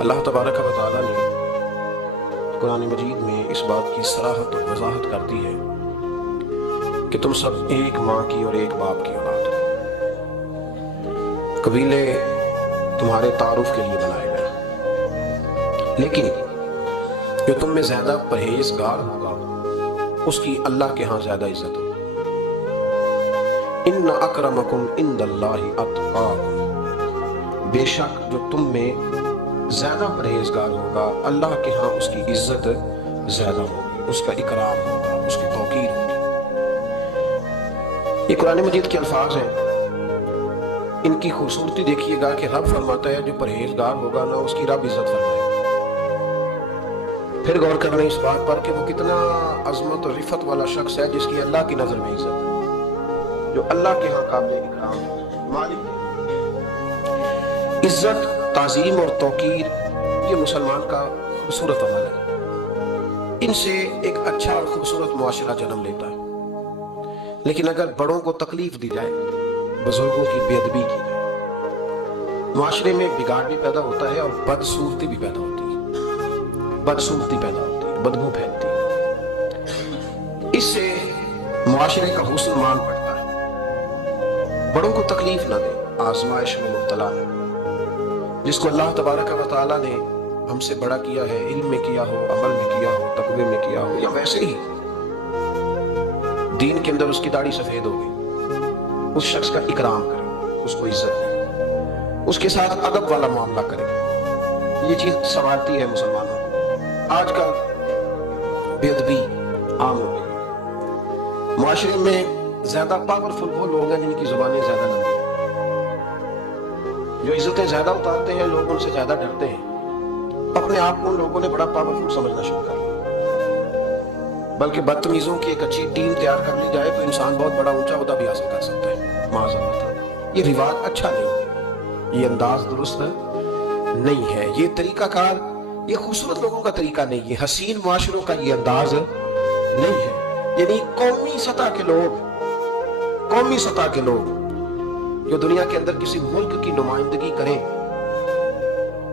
اللہ تبارک و تعالیٰ نے قرآن مجید میں اس بات کی صراحت اور وضاحت کر دی ہے کہ تم سب ایک ماں کی اور ایک باپ کی اولاد ہو۔ قبیلے تمہارے تعارف کے لیے بنائے گئے، لیکن جو تم میں زیادہ پرہیزگار ہوگا اس کی اللہ کے ہاں زیادہ عزت ہوگی۔ ان اکرمکم عند اللہ اتقاکم، بے شک جو تم میں زیادہ پرہیزگار ہوگا اللہ کے ہاں اس کی عزت زیادہ ہوگی، اس کا اکرام ہوگا، اس کی توقیر ہوگی۔ یہ قرآن مجید کے الفاظ ہیں، ان کی خوبصورتی دیکھیے گا کہ رب فرماتا ہے جو پرہیزگار ہوگا نا اس کی رب عزت فرمائے گا۔ پھر غور کرنا اس بات پر کہ وہ کتنا عظمت اور رفت والا شخص ہے جس کی اللہ کی نظر میں عزت ہے، جو اللہ کے ہاں قابل اکرام مالک ہے۔ عزت، تعظیم اور توقیر یہ مسلمان کا خوبصورت عمل ہے، ان سے ایک اچھا اور خوبصورت معاشرہ جنم لیتا ہے۔ لیکن اگر بڑوں کو تکلیف دی جائے، بزرگوں کی بے ادبی کی جائے، معاشرے میں بگاڑ بھی پیدا ہوتا ہے اور بدصورتی بھی پیدا ہوتی ہے، بدصورتی پیدا ہوتی ہے، بدبو پھیلتی ہے۔ اس سے معاشرے کا حسن مان پڑتا ہے۔ بڑوں کو تکلیف نہ دے، آزمائش میں مبتلا ہے۔ جس کو اللہ تبارک و تعالیٰ نے ہم سے بڑا کیا ہے، علم میں کیا ہو، عمل میں کیا ہو، تقوی میں کیا ہو، یا ویسے ہی دین کے اندر اس کی داڑھی سفید ہو گئی، اس شخص کا اکرام کرے، اس کو عزت دے، اس کے ساتھ ادب والا معاملہ کرے۔ یہ چیز سنوارتی ہے مسلمانوں کو۔ آج کل بے ادبی عام ہو گئی۔ معاشرے میں زیادہ پاورفل وہ لوگ ہیں جن کی زبانیں زیادہ لمبی ہیں، جو عزتیں زیادہ اتارتے ہیں، لوگ ان سے زیادہ ڈرتے ہیں۔ اپنے آپ کو ان لوگوں نے بڑا پاورفل سمجھنا شروع کر دیا۔ بلکہ بدتمیزوں کی ایک اچھی ٹیم تیار کر لی جائے تو انسان بہت بڑا اونچا عہدہ بھی حاصل کر سکتا ہے۔ معاذ اللہ تعالیٰ، یہ رواج اچھا نہیں ہے، یہ انداز درست نہیں ہے، یہ طریقہ کار، یہ خوبصورت لوگوں کا طریقہ نہیں ہے، حسین معاشروں کا یہ انداز نہیں ہے۔ یعنی قومی سطح کے لوگ جو دنیا کے اندر کسی ملک کی نمائندگی کریں،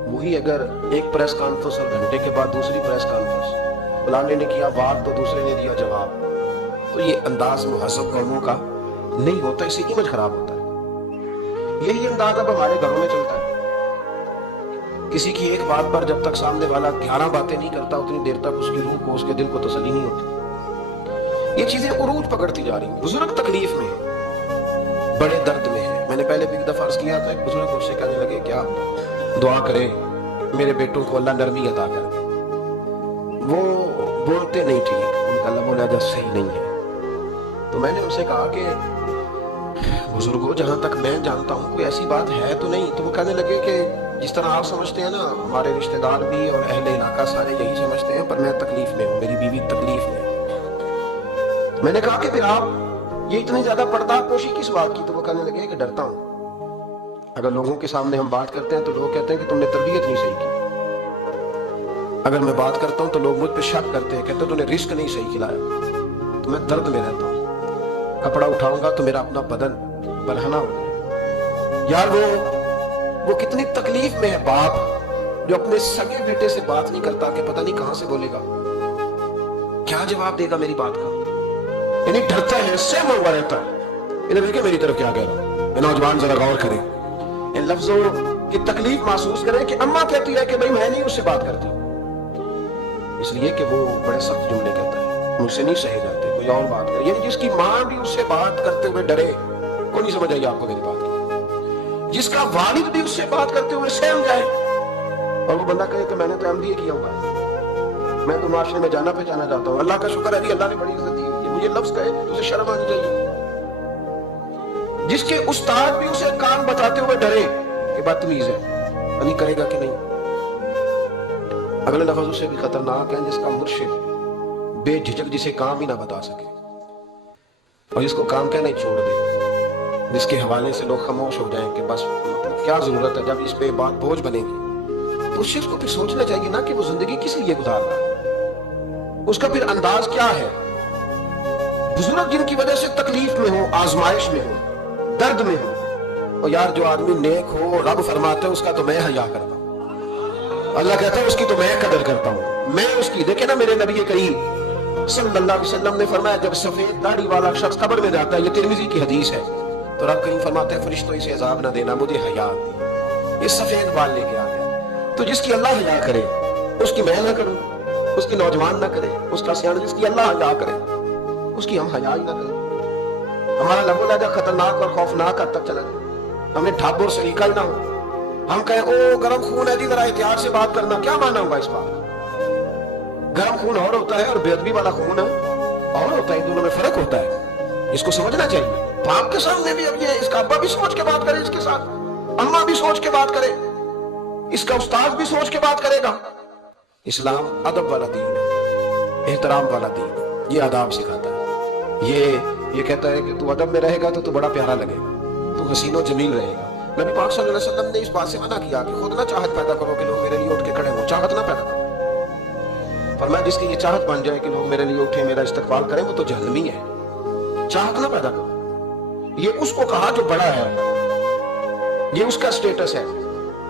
وہی اگر ایک پریس کانفرنس اور گھنٹے کے بعد دوسری پریس کانفرنس، فلانے نے کیا بات تو دوسرے نے دیا جواب، تو یہ انداز مہذب قوموں کا نہیں ہوتا، اس سے امیج خراب ہوتا ہے۔ یہی انداز اب ہمارے گھروں میں چلتا ہے۔ کسی کی ایک بات پر جب تک سامنے والا 11 باتیں نہیں کرتا اتنی دیر تک اس کی روح کو، اس کے دل کو تسلی نہیں ہوتی۔ یہ چیزیں عروج پکڑتی جا رہی ہیں۔ بزرگ تکلیف میں ہیں، بڑے درد میں ہیں۔ میں نے پہلے بھی ایک دفعہ عرض کیا تھا، ایک بزرگ مجھ سے کہنے لگے کیا دعا کرے میرے بیٹوں کو اللہ نرمی عطا کر دے، وہ بولتے نہیں ٹھیک، ان کا لب و لہجہ صحیح نہیں ہے۔ تو میں نے ان سے کہا کہ بزرگوں جہاں تک میں جانتا ہوں کوئی ایسی بات ہے تو نہیں۔ تو وہ کہنے لگے کہ جس طرح آپ سمجھتے ہیں نا، ہمارے رشتہ دار بھی اور اہل علاقہ سارے یہی سمجھتے ہیں، پر میں تکلیف میں ہوں، میری بیوی تکلیف میں۔ میں نے کہا کہ پھر آپ یہ اتنی زیادہ پردہ پوشی کس بات کی؟ تو وہ کہنے لگے کہ ڈرتا ہوں، اگر لوگوں کے سامنے ہم بات کرتے ہیں تو لوگ کہتے ہیں کہ تم نے تربیت نہیں صحیح کی، اگر میں بات کرتا ہوں تو لوگ مجھ پہ شک کرتے ہیں، کہتے ہیں تو نے رزق نہیں صحیح کھلایا، تو میں درد میں رہتا ہوں، کپڑا اٹھاؤں گا تو میرا اپنا بدن برہنہ ہو جائے۔ یار وہ کتنی تکلیف میں ہے باپ جو اپنے سگے بیٹے سے بات نہیں کرتا کہ پتہ نہیں کہاں سے بولے گا، کیا جواب دے گا میری بات کا، یعنی ڈرتا ہے، اس سے منگوا رہتا ہے۔ انہیں دیکھیں میری طرف کیا کہہ رہا ہوں، نوجوان ذرا غور کریں، ان لفظوں کی تکلیف محسوس کریں کہ اماں کہتی ہے کہ بھائی میں نہیں اس سے بات کرتی، اس لیے کہ وہ بڑے سخت جملے کہتا ہے، مجھ سے نہیں سہے جاتے، کوئی اور بات کرے۔ یعنی جس کی ماں بھی اس سے بات کرتے ہوئے ڈرے، کوئی نہیں سمجھ آئی آپ کو میری بات کی، جس کا والد بھی اس سے بات کرتے ہوئے سہم جائے، اور وہ بندہ کہے کہ میں نے تو MBA کیا ہوا ہے، میں تو معاشرے میں جانا پہچانا جاتا ہوں، اللہ کا شکر ہے جی اللہ نے بڑی عزت دی ہوئی ہے، مجھے لفظ کہے تو اسے شرم آنی چاہیے۔ جس کے استاد بھی اسے کام بتاتے ہوئے ڈرے کہ بدتمیز ہے، نہیں کرے گا کہ نہیں۔ اگلے لفظ اسے بھی خطرناک ہے جس کا مرشد بے جھجک جسے کام ہی نہ بتا سکے اور جس کو کام کہنا ہی چھوڑ دے، جس کے حوالے سے لوگ خاموش ہو جائیں کہ بس کیا ضرورت ہے، جب اس پہ بات بوجھ بنے گی تو اس شخص کو پھر سوچنا چاہیے نا کہ وہ زندگی کس لیے گزار رہا ہے، اس کا پھر انداز کیا ہے۔ بزرگ جن کی وجہ سے تکلیف میں ہو، آزمائش میں ہو، درد میں ہو، اور یار جو آدمی نیک ہو رب فرماتے ہیں اس کا تو میں حیا کرتا ہوں، اللہ کہتا ہے اس کی تو میں قدر کرتا ہوں، میں اس کی. دیکھیں نا میرے نبی کریم صلی اللہ علیہ وسلم نے فرمایا جب سفید داڑھی والا شخص قبر میں جاتا ہے، یہ ترمذی کی حدیث ہے، تو رب کریم فرماتے ہیں فرشتوں اسے عذاب نہ دینا، مجھے حیا. یہ سفید بال لے کے آ گیا. تو جس کی اللہ حیا کرے اس کی میں نہ کروں، اس کی نوجوان نہ کرے، اس کا سیاح جس کی اللہ حیا کرے اس کی ہم حیا ہی نہ کریں. ہمارا لب و لہجہ خطرناک اور خوفناک حد تک چلا جائے، ہمیں ڈھب اور سلیقہ ہی نہ ہو. ہم کہیں او گرم خون ہے جی ذرا احتیاط سے بات کرنا، کیا مانا ہوگا اس بات؟ گرم خون اور ہوتا ہے اور بے ادبی والا خون اور ہوتا ہے، دونوں میں فرق ہوتا ہے. اس کو سمجھنا چاہیے. باپ کے سامنے بھی اب یہ اس کا ابا بھی سوچ کے بات کرے، اس کے ساتھ اماں بھی سوچ کے بات کرے، اس کا استاد بھی سوچ کے بات کرے گا. اسلام ادب والا دین ہے، احترام والا دین ہے. یہ آداب سکھاتا ہے. یہ کہتا ہے کہ تو ادب میں رہے گا تو بڑا پیارا لگے گا، تو حسین و جمیل رہے گا. نبی پاک صلی اللہ علیہ وسلم نے اس بات سے منع کیا کہ خود نہ چاہت پیدا کرو کہ لوگ میرے لیے اٹھ کے کھڑے ہوں، چاہت نہ پیدا کرو. فرمایا جس کی یہ چاہت بن جائے کہ لوگ میرے لیے اٹھیں میرا استقبال کریں وہ تو جہنمی ہے. چاہت نہ پیدا کرو. یہ اس کو کہا جو بڑا ہے، یہ اس کا سٹیٹس ہے.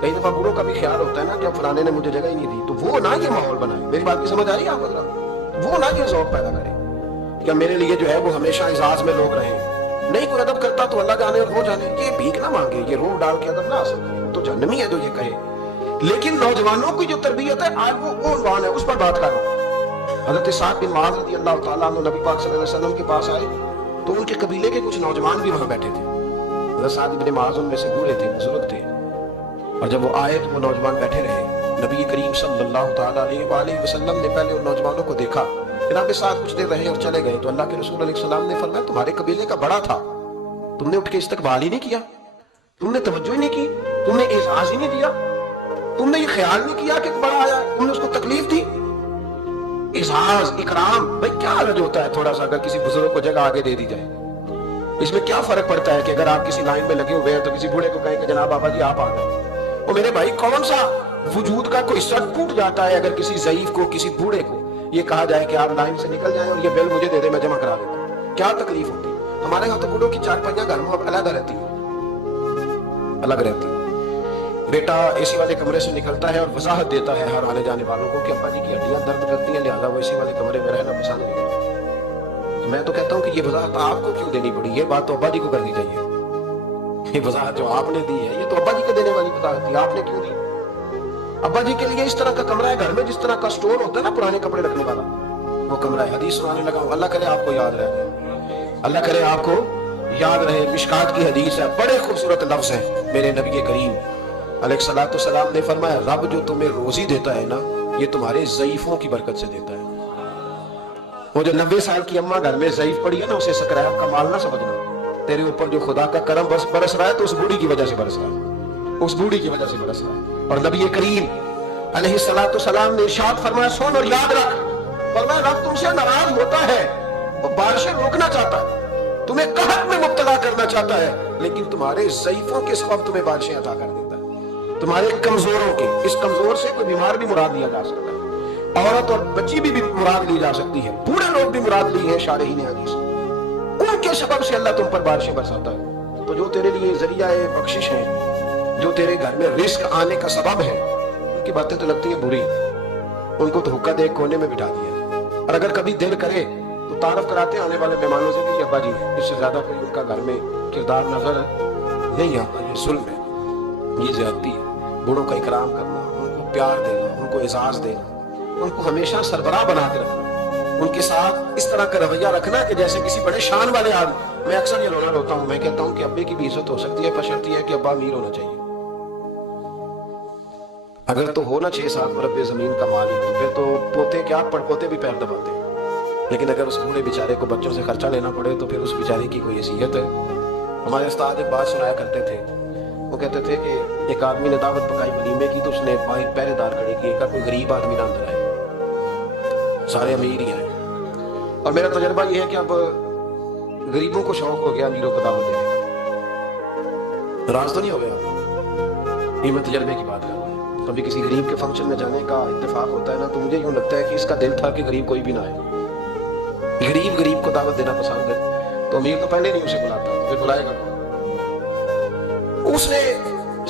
کئی دفعہ بڑوں کا بھی خیال ہوتا ہے نا کہ اب فلانے نے مجھے جگہ ہی نہیں دی، تو وہ نہ یہ ماحول بنائے. میری بات کی سمجھ آ رہی ہے آپ حضرات؟ وہ نہ یہ ذوق پیدا کرے کہ میرے لیے جو ہے وہ ہمیشہ اعزاز میں لوگ رہیں. نہیں کوئی ادب کرتا تو اللہ جانے اور وہ جانے. یہ بھیک نہ مانگے، یہ روح ڈال کے ادب نہ حاصل کرے، تو جہنمی ہے جو یہ کہے. لیکن نوجوانوں کی جو تربیت ہے آج وہ عنوان ہے، اس پر بات کر رہا ہوں. حضرت سعد بن معاذ رضی اللہ تعالیٰ عنہ نبی پاک صلی اللہ علیہ وسلم کے پاس آئے تو ان کے قبیلے کے کچھ نوجوان بھی وہاں بیٹھے تھے. حضرت سعد بن معاذ ان میں سے بوڑھے تھے، بزرگ تھے، اور جب وہ آئے تو وہ نوجوان بیٹھے رہے. نبی کریم صلی اللہ تعالیٰ علیہ وآلہ وسلم نے پہلے ان نوجوانوں کو دیکھا، جناب کے ساتھ کچھ دیر رہے اور چلے گئے. تو اللہ کے رسول علیہ السلام نے فرمایا تمہارے قبیلے کا بڑا تھا، تم نے اٹھ کے استقبال ہی نہیں کیا، تم نے توجہ ہی نہیں کی، تم نے اعزاز ہی نہیں دیا، تم نے یہ خیال نہیں کیا کہ بڑا آیا، تم نے اس کو تکلیف دی. اعزاز اکرام، بھئی کیا حرج ہوتا ہے تھوڑا سا اگر کسی بزرگ کو جگہ آگے دے دی جائے؟ اس میں کیا فرق پڑتا ہے کہ اگر آپ کسی لائن میں لگے ہوئے ہیں تو کسی بوڑھے کو کہیں کہ جناب بابا جی آپ آ گئے. وہ میرے بھائی کون سا وجود کا کوئی سٹ ٹوٹ جاتا ہے اگر کسی ضعیف کو، کسی بوڑھے کو یہ کہا جائے کہ آپ لائن سے نکل جائیں اور یہ بل مجھے دے دے میں جمع کرا دیتا ہوں؟ کیا تکلیف ہوتی؟ ہمارے ہاں تو بوڑھوں کی چار پنجہ گھر میں علیحدہ رہتی ہیں، الگ رہتی ہیں. بیٹا اے سی والے کمرے سے نکلتا ہے اور وضاحت دیتا ہے ہر آنے جانے والوں کو کہ ابا جی کی ہڈیاں درد کرتی ہیں لہٰذا وہ اے سی والے کمرے میں رہنا پسند نہیں کرتا. میں تو کہتا ہوں کہ یہ وضاحت آپ کو کیوں دینی پڑی؟ یہ بات تو ابا جی کو کرنی چاہیے. یہ وضاحت جو آپ نے دی ہے یہ تو ابا جی کو دینے والی وضاحت تھی، آپ نے کیوں دی؟ ابا جی کے لیے اس طرح کا کمرہ ہے گھر میں جس طرح کا سٹور ہوتا ہے نا پرانے کپڑے رکھنے والا، وہ کمرہ ہے. حدیث سنانے لگا ہوں، اللہ کرے آپ کو یاد رہے، اللہ کرے آپ کو یاد رہے. مشکات کی حدیث ہے، بڑے خوبصورت لفظ ہیں. میرے نبی کریم علیہ الصلوۃ والسلام نے فرمایا رب جو تمہیں روزی دیتا ہے نا یہ تمہارے ضعیفوں کی برکت سے دیتا ہے. وہ جو 90 سال کی اماں گھر میں ضعیف پڑی ہے نا اسے سکرائب کا مال نہ سمجھنا. تیرے اوپر جو خدا کا کرم بس برس رہا ہے تو اس بوڑھی کی وجہ سے برس رہا ہے، اس بوڑھی کی وجہ سے برس رہا ہے. اور نبی کریم علیہ الصلوۃ والسلام نے ارشاد فرمایا سن اور یاد رکھ، فرمایا رب تم سے ناراض ہوتا ہے، وہ بارشیں روکنا چاہتا ہے، تمہیں قحط میں مبتلا کرنا چاہتا ہے، لیکن تمہارے ضعیفوں کے سبب تمہیں بارشیں عطا کر دیتا ہے، تمہارے کمزوروں کے. اس کمزور سے کوئی بیمار بھی مراد لیا جا سکتا ہے، عورت اور بچی بھی مراد لی جا سکتی ہے، بوڑھے لوگ بھی مراد لی ہیں شارحین حدیث. ان کے سبب سے اللہ تم پر بارشیں برساتا ہے. تو جو تیرے لیے ذریعہ بخشش ہے، جو تیرے گھر میں رزق آنے کا سبب ہے، ان کی باتیں تو لگتی ہیں بری، ان کو تو حکا دے کونے میں بٹھا دیا. اور اگر کبھی دل کرے تو تعارف کراتے ہیں آنے والے مہمانوں سے کہ ابا جی اس سے زیادہ کوئی ان کا گھر میں کردار نظر نہیں آتا. یہ ظلم ہے، یہ زیادتی ہے. بوڑھوں کا اکرام کرنا، ان کو پیار دینا، ان کو اعزاز دینا، ان کو ہمیشہ سربراہ بنا کے رکھنا، ان کے ساتھ اس طرح کا رویہ رکھنا کہ جیسے کسی بڑے شان والے آدمی. میں اکثر یہ رونا روتا ہوں، میں کہتا ہوں کہ ابے کی بھی عزت ہو سکتی ہے بشرط یہ ہے کہ ابا امیر ہونا چاہیے. اگر تو ہونا 6-7 مربع زمین کا مالک تو پھر تو پوتے کیا پڑ پوتے بھی پیر دباتے ہیں. لیکن اگر اس بوڑھے بیچارے کو بچوں سے خرچہ لینا پڑے تو پھر اس بیچارے کی کوئی حیثیت ہے؟ ہمارے استاد ایک بات سنایا کرتے تھے، وہ کہتے تھے کہ ایک آدمی نے دعوت پکائی ولیمے کی تو اس نے باہر پہرے دار کھڑے کیے کہ کوئی غریب آدمی نہ اندر آئے، سارے امیر ہی ہیں. اور میرا تجربہ یہ ہے کہ اب غریبوں کو شوق ہو گیا امیروں کو دعوت دینے کا. راز تو نہیں ہو گیا، یہ میں تجربے کی بات کر رہا ہوں. کبھی کسی غریب کے فنکشن میں جانے کا اتفاق ہوتا ہے نا تو مجھے یوں لگتا ہے کہ اس کا دل تھا کہ غریب کوئی بھی نہ آئے. غریب کو دعوت دینا پسند ہے تو امیر تو پہلے نہیں اسے بلاتا، پھر بلائے گا. اس نے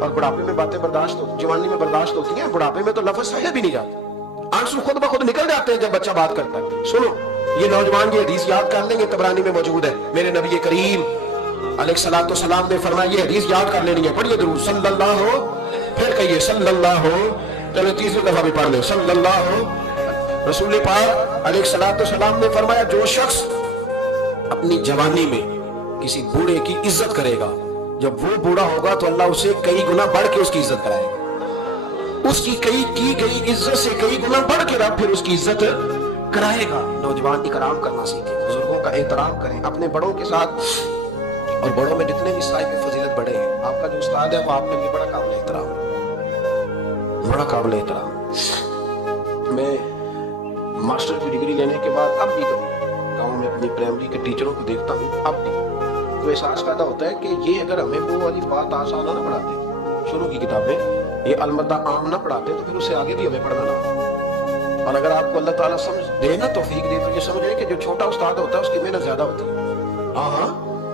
اور بڑھاپے میں باتیں برداشت ہوتی، جوانی میں برداشت ہوتی ہیں، بڑھاپے میں تو لفظ سہے بھی نہیں جاتے، آنسو خود بخود نکل جاتے ہیں جب بچہ بات کرتا ہے۔ سنو یہ نوجوان یہ حدیث یاد کر لیں گے، طبرانی میں موجود ہے، میرے نبی کریم علیہ الصلوۃ والسلام نے فرمایا یہ حدیث یاد کر لینی ہے، پڑھیے درود صلی اللہ ہو، پھر کہیے صلی اللہ ہو، چلو تیسری دفعہ بھی پڑھ لیں صلی اللہ ہو۔ رسول پاک علیہ الصلوۃ والسلام نے فرمایا جو شخص اپنی جوانی میں کسی بوڑھے کی عزت کرے گا، جب وہ بوڑھا ہوگا تو اللہ اسے کئی گنا بڑھ کے اس کی عزت کرائے گا، اس کی کی گئی عزت سے کئی گنا بڑھ کے رب پھر اس کی عزت کرائے گا۔ نوجوان اکرام کرنا سیکھیں، بزرگوں کا احترام کریں، اپنے بڑوں کے ساتھ، اور بڑوں میں جتنے بھی صاحب فضیلت بڑے ہیں، آپ کا جو استاد ہے وہ آپ کے لیے بڑا قابل احترام، بڑا قابل احترام۔ میں ماسٹر کی ڈگری لینے کے بعد اب بھی کبھی گاؤں میں اپنی پرائمری کے ٹیچروں کو دیکھتا ہوں، اب بھی تو احساس پیدا ہوتا ہے کہ یہ اگر ہمیں وہ والی بات آسان نہ پڑھاتے، شروع کی کتابیں یہ المدہ عام نہ پڑھاتے تو پھر اس سے آگے بھی ہمیں پڑھنا نہ ہوتا۔ اور اگر آپ کو اللہ تعالیٰ سمجھ دے نا، توفیق دے، تو یہ سمجھیں کہ جو چھوٹا استاد ہوتا ہے اس کی محنت زیادہ ہوتی ہے۔ ہاں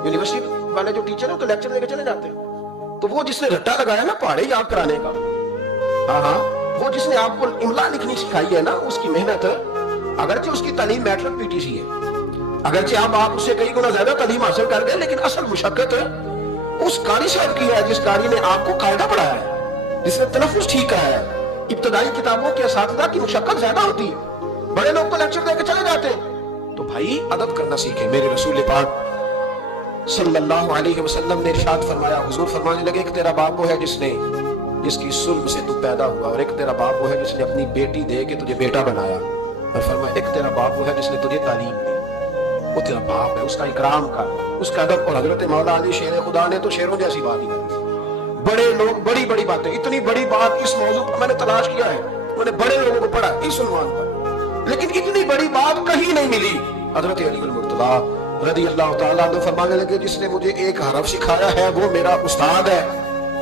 یونیورسٹی والے جو ٹیچر ہیں تو لیکچر لے کے چلے جاتے ہیں، تو وہ جس نے رٹا لگایا نا پہاڑے یاد کرانے کا، ہاں وہ جس نے آپ کو املا لکھنی سکھائی ہے نا، اس کی محنت، اگرچہ اس کی تعلیم میٹرک پی ٹی سی ہے، اگرچہ آپ اس سے کئی گنا زیادہ تعلیم حاصل کر گئے، لیکن اصل مشقت اس قاری صاحب کی ہے جس قاری نے آپ کو قاعدہ پڑھایا ہے، جس نے تلفظ ٹھیک کرایا ہے۔ ابتدائی کتابوں کے اساتذہ کی مشقت زیادہ ہوتی ہے، بڑے لوگ تو لیکچر دے کے چلے جاتے ہیں۔ تو بھائی ادب کرنا سیکھیں۔ میرے رسول پاک صلی اللہ علیہ وسلم نے ارشاد فرمایا، حضور فرمانے لگے کہ تیرا باپ وہ ہے جس کی سلب سے تو پیدا ہوا، اور ایک تیرا باپ وہ ہے جس نے اپنی بیٹی دے کے تجھے بیٹا بنایا، اور فرمایا ایک تیرا باپ وہ ہے جس نے تجھے تعلیم دی، وہ تیرا باپ ہے، اس کا اکرام کر، اس کا ادب۔ اور حضرت مولا علی شیر خدا نے تو شیروں جیسی بات ہی کر، بڑے لوگ بڑی بڑی باتیں، اتنی بڑی بات اس موضوع پر میں نے تلاش کیا ہے، میں نے بڑے لوگوں کو پڑھا اس عنوان پر، لیکن اتنی بڑی بات کہیں نہیں ملی۔ حضرت علی المرتضیٰ رضی اللہ تعالیٰ عنہ فرمانے لگے جس نے مجھے ایک حرف سکھایا ہے وہ میرا استاد ہے،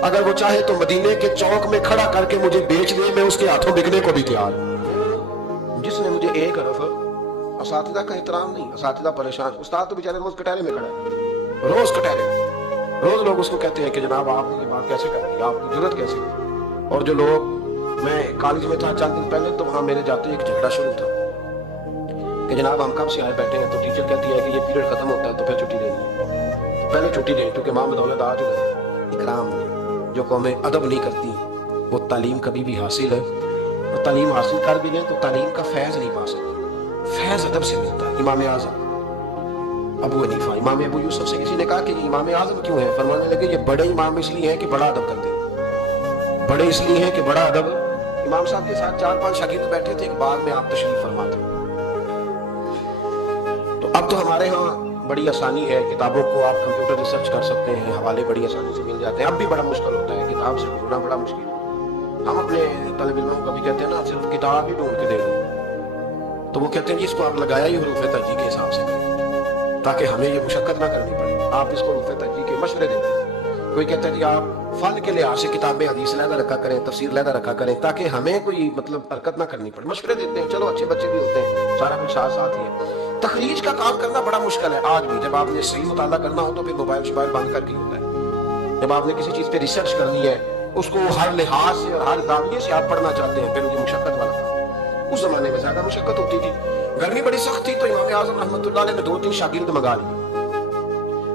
اگر وہ چاہے تو مدینے کے چوک میں کھڑا کر کے مجھے بیچ دے، میں اس کے ہاتھوں بکنے کو بھی تیار ہوں۔ جس نے مجھے ایک حرف، اساتذہ کا احترام نہیں، اساتذہ پریشان، استاد تو بیچارے روز کٹہرے میں کھڑا ہے، روز کٹہرے، روز لوگ اس کو کہتے ہیں کہ جناب آپ نے یہ بات کیسے کر دی، آپ کی ضرورت کیسے ہوئی۔ اور جو لوگ، میں کالج میں تھا چند دن پہلے، تو وہاں میرے جاتے ایک جھگڑا شروع تھا کہ جناب ہم کب سے آئے بیٹھے ہیں، تو ٹیچر کہتی ہے کہ یہ پیریڈ ختم ہوتا ہے تو پھر چھٹی دینی ہے، پہلے چھٹی دیں کیونکہ ماں بدولت آ جو ہے اکرام ہے۔ جو قومیں ادب نہیں کرتی وہ تعلیم کبھی بھی حاصل ہے، اور تعلیم حاصل کر بھی لیں تو تعلیم کا فیض نہیں پا سکتے، فیض ادب سے ملتا ہے۔ امام اعظم ابو حنیفہ، امام ابو یوسف سے کسی نے کہا کہ یہ امام اعظم کیوں ہے، فرمانے لگے یہ بڑے امام اس لیے ہیں کہ بڑا ادب کرتے ہیں، بڑے اس لیے ہیں کہ بڑا ادب۔ امام صاحب کے ساتھ 4-5 شاگرد بیٹھے تھے، ایک بعد میں آپ تشریف فرما تھے۔ تو اب تو ہمارے ہاں بڑی آسانی ہے، کتابوں کو آپ کمپیوٹر ریسرچ کر سکتے ہیں، حوالے بڑی آسانی سے مل جاتے ہیں۔ اب بھی بڑا مشکل ہوتا ہے، کتاب سے ڈھونڈنا بڑا مشکل ہے۔ ہم اپنے طالب علموں کو بھی کہتے ہیں نا صرف کتاب ہی ڈھونڈ کے دے دو، تو وہ کہتے ہیں جی اس کو آپ لگایا ہی حروف ترجیح کے حساب سے کریں تاکہ ہمیں یہ مشقت نہ کرنی پڑے۔ آپ اس کو حروف ترجیح کے مشورے دیتے ہیں، کوئی کہتا ہے جی آپ فن کے لحاظ سے کتابیں حدیث علیحدہ رکھا کریں، تفسیر علیحدہ رکھا کریں تاکہ ہمیں کوئی مطلب حرکت نہ کرنی پڑے، مشورے دیتے ہیں۔ چلو اچھے بچے بھی ہوتے ہیں، سارا کچھ ساتھ ساتھ ہی ہے۔ تخریج کا کام کرنا بڑا مشکل ہے آج بھی، جب آپ نے صحیح مطالعہ کرنا ہو تو پھر موبائل شبائل بند کر کے ہوتا ہے۔ جب آپ نے کسی چیز پہ ریسرچ کرنی ہے، اس کو ہر لحاظ سے اور ہر زاویے سے آپ پڑھنا چاہتے ہیں، پھر یہ مشقت والا کام۔ اس زمانے میں زیادہ مشقت ہوتی تھی، گرمی بڑی سخت تھی، تو امام اعظم رحمۃ اللہ علیہ نے 2-3 شاگرد منگا لی۔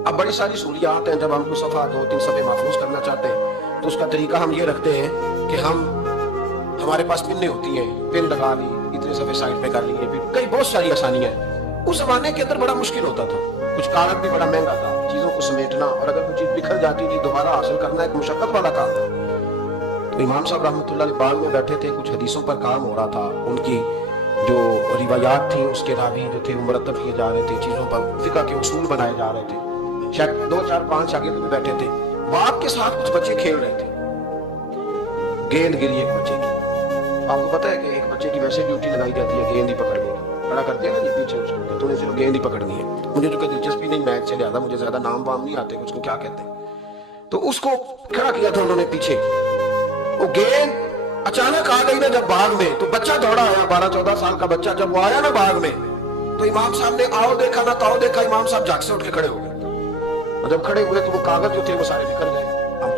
اب بڑی ساری سہولیات ہیں، جب ہم کو صفحہ 2-3 صفحے محفوظ کرنا چاہتے ہیں تو اس کا طریقہ ہم یہ رکھتے ہیں کہ ہمارے پاس پنیں ہوتی ہیں، پن لگا لی، اتنے صفحے سائڈ پہ کر لیے، پھر کئی بہت ساری آسانیاں ہیں۔ اس زمانے کے اندر بڑا مشکل ہوتا تھا، کچھ کاغذ بھی بڑا مہنگا تھا، چیزوں کو سمیٹنا، اور اگر کوئی چیز بکھر جاتی تھی دوبارہ حاصل کرنا ایک مشقت والا کام تھا۔ تو امام صاحب رحمۃ اللہ علیہ باغ میں بیٹھے تھے، کچھ حدیثوں پر کام ہو رہا تھا، ان کی جو روایات تھیں اس کے راوی جو تھے وہ مرتب کیے جا رہے تھے، چیزوں پر فقہ کے اصول بنائے جا رہے تھے، شاید 2-4-5 شاگرد میں بیٹھے تھے، باپ کے ساتھ کچھ بچے کھیل رہے تھے، گیند گری ایک بچے کی۔ آپ کو پتا ہے کہ ایک بچے کی ویسے ڈیوٹی لگائی جاتی ہے گیند ہی پکڑنے کی، کھڑا کرتے ہیں نا جی پیچھے اس کو، تو نے صرف گیند ہی پکڑنی ہے۔ مجھے جو کہ دلچسپی نہیں میچ سے، لہٰذا مجھے زیادہ نام وام نہیں آتے اس کو کیا کہتے ہیں، تو اس کو کھڑا کیا تھا انہوں نے پیچھے، وہ گیند اچانک آ گئی نا جب باغ میں، تو بچہ دوڑا آیا، 12-14 سال کا بچہ جب وہ آیا نا باغ میں، تو امام صاحب نے آؤ دیکھا نہ تاؤ دیکھا، امام صاحب جھٹ سے اٹھ کے کھڑے ہو گئے، اور جب کھڑے ہوئے تو وہ کاغذ جو تھے وہ سارے نکل گئے۔ اب